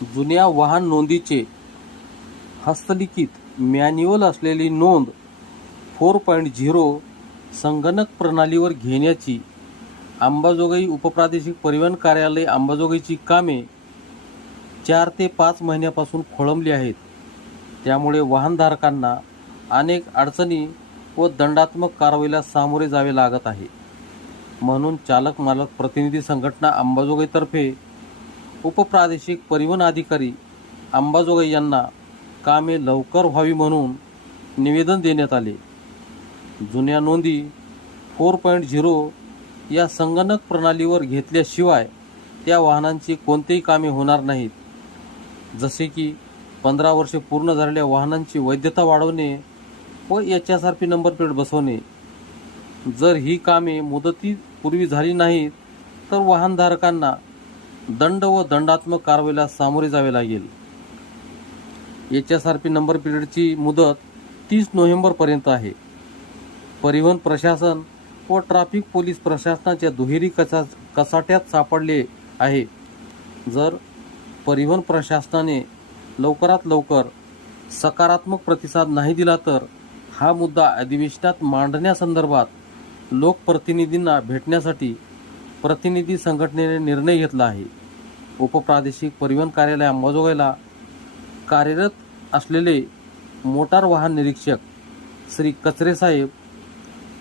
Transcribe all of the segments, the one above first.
जुन्या वाहन नोंदीचे हस्तलिखित मॅन्युअल असलेली नोंद फोर पॉईंट झिरो संगणक प्रणालीवर घेण्याची अंबाजोगाई उपप्रादेशिक परिवहन कार्यालय अंबाजोगाईची कामे चार ते पाच महिन्यापासून खोळंबली आहेत. त्यामुळे वाहनधारकांना अनेक अडचणी व दंडात्मक कारवाईला सामोरे जावे लागत आहे. म्हणून चालक मालक प्रतिनिधी संघटना अंबाजोगाईतर्फे उपप्रादेशिक परिवहन अधिकारी अंबाजोगाई यांना कामे लवकर व्हावी म्हणून निवेदन देण्यात आले. जुन्या नोंदी फोर पॉईंट झिरो या संगणक प्रणालीवर घेतल्याशिवाय त्या वाहनांची कोणतेही कामे होणार नाहीत. जसे की पंधरा वर्षे पूर्ण झालेल्या वाहनांची वैधता वाढवणे व H S R P number plate बसवणे. जर ही कामे मुदतीपूर्वी झाली नाहीत तर वाहनधारकांना दंड व दंडात्मक कारवाईला सामोरे जावे लागेल. H S R P number प्लेटची मुदत तीस नोव्हेंबरपर्यंत आहे. परिवहन प्रशासन व ट्रॅफिक पोलीस प्रशासनाच्या दुहेरी कसा कसाट्यात सापडले आहे. जर परिवहन प्रशासनाने लवकरात लवकर सकारात्मक प्रतिसाद नाही दिला तर हा मुद्दा अधिवेशनात मांडण्यासंदर्भात लोकप्रतिनिधींना भेटण्यासाठी प्रतिनिधी संघटनेने निर्णय घेतला आहे. उपप्रादेशिक परिवहन कार्यालय अंबाजोगाईला कार्यरत असलेले मोटार वाहन निरीक्षक श्री कचरे साहेब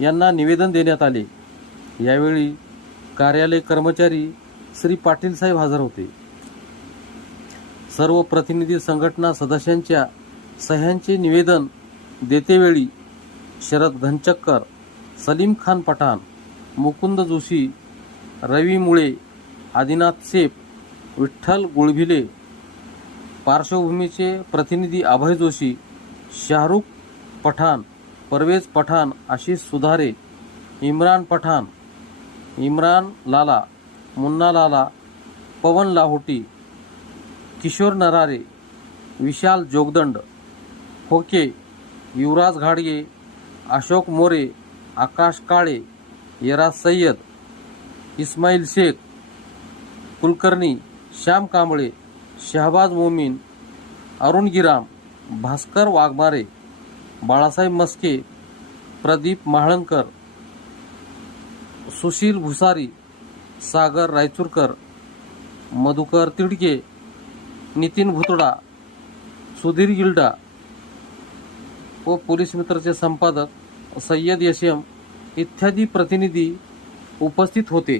यांना निवेदन देण्यात आले. यावेळी कार्यालय कर्मचारी श्री पाटील साहेब हजर होते. सर्व प्रतिनिधी संघटना सदस्यांच्या सह्यांचे निवेदन देतेवेळी शरद घनचक्कर सलीम खान पठाण मुकुंद जोशी रवी मुळे आदिनाथ सेप विठ्ठल गुळभिले पार्श्वभूमीचे प्रतिनिधी अभय जोशी शाहरुख पठाण परवेज पठाण आशिष सुधारे इम्रान पठाण इम्रान लाला मुन्ना लाला पवन लाहोटी किशोर नरारे विशाल जोगदंड होके युवराज घाडगे अशोक मोरे आकाश काळे यराज सय्यद इस्माईल शेख कुलकर्णी श्याम कांबळे शहबाज मोमीन अरुण गिराम भास्कर वाघमारे बाळासाहेब मस्के प्रदीप महाळंकर सुशील भुसारी सागर रायचूरकर मधुकर तिडके नितीन भुतडा सुधीर गिल्डा व पोलीस मित्रचे संपादक सय्यद यशम इत्यादी प्रतिनिधी उपस्थित होते.